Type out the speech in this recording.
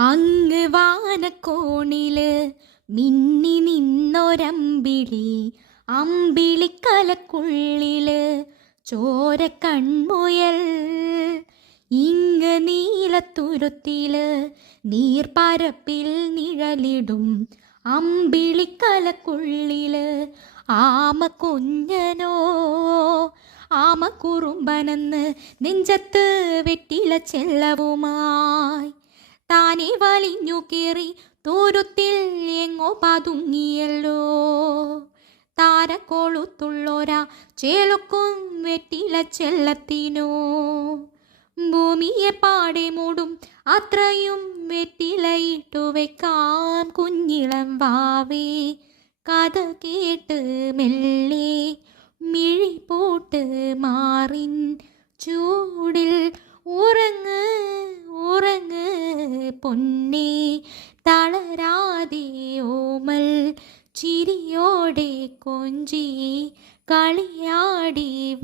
അങ്ങ് വാനക്കോണില് മിന്നി നിന്നൊരമ്പിളി, അമ്പിളിക്കലക്കുള്ളില് ചോര കൺമുയൽ. ഇങ്ങ് നീലത്തുരുത്തില് നീർപ്പരപ്പിൽ നിഴലിടും അമ്പിളിക്കലക്കുള്ളില് ആമ കുഞ്ഞനോ. ആമ കുറുമ്പനെന്ന് നെഞ്ചത്ത് വെറ്റില ചെല്ലവുമായി താനെ വലിഞ്ഞു കേറി തുരുത്തിൽ എങ്ങോ പതുങ്ങിയല്ലോ. താരക്കൊളുത്തുള്ളോരാ ചേലുക്കും വെറ്റില ചെല്ലത്തിനോ. ഭൂമിയെ പാടെ മൂടും അത്രയും വെറ്റിലയിട്ടു വെക്കാം കുഞ്ഞിളം വാവേ. കഥ കേട്ട് മെല്ലെ മിഴി പോട്ട് മാറിൻ ചൂടിൽ ഉറങ്ങ് ഉറങ്ങ് പൊന്നേ. തളരാതെ ഓമൽ ചിരിയോടെ കൊഞ്ചി കളിയാടി